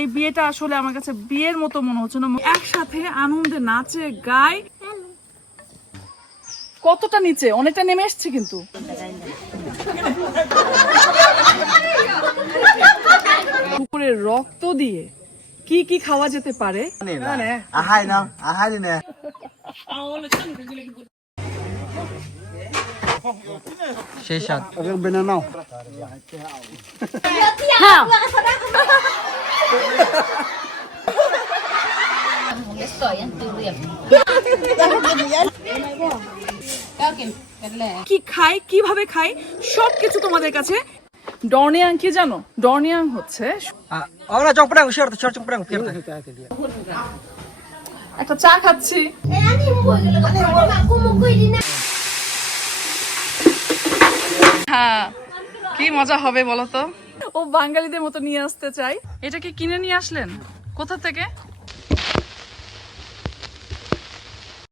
এই বিয়েটা আসলে আমার কাছে বিয়ের মতো মনে হচ্ছে না। একসাথে আনন্দে নাচে গায়। কতটা নিচে, অনেকটা নেমে এসছে কিন্তু। কুকুরের রক্ত দিয়ে কি কি খাওয়া যেতে পারে? সেই সাত কি খাই, কিভাবে খাই, সবকিছু তোমাদের কাছে। ডর্নিয়াং কি জানো? ডর্নিয়াং হচ্ছে একটা চা খাচ্ছি। হ্যাঁ, কি মজা হবে বলো তো। ও বাঙালিদের মতো নিয়ে আসতে চাই। এটা কি কিনে নিয়ে আসলেন? কোথা থেকে?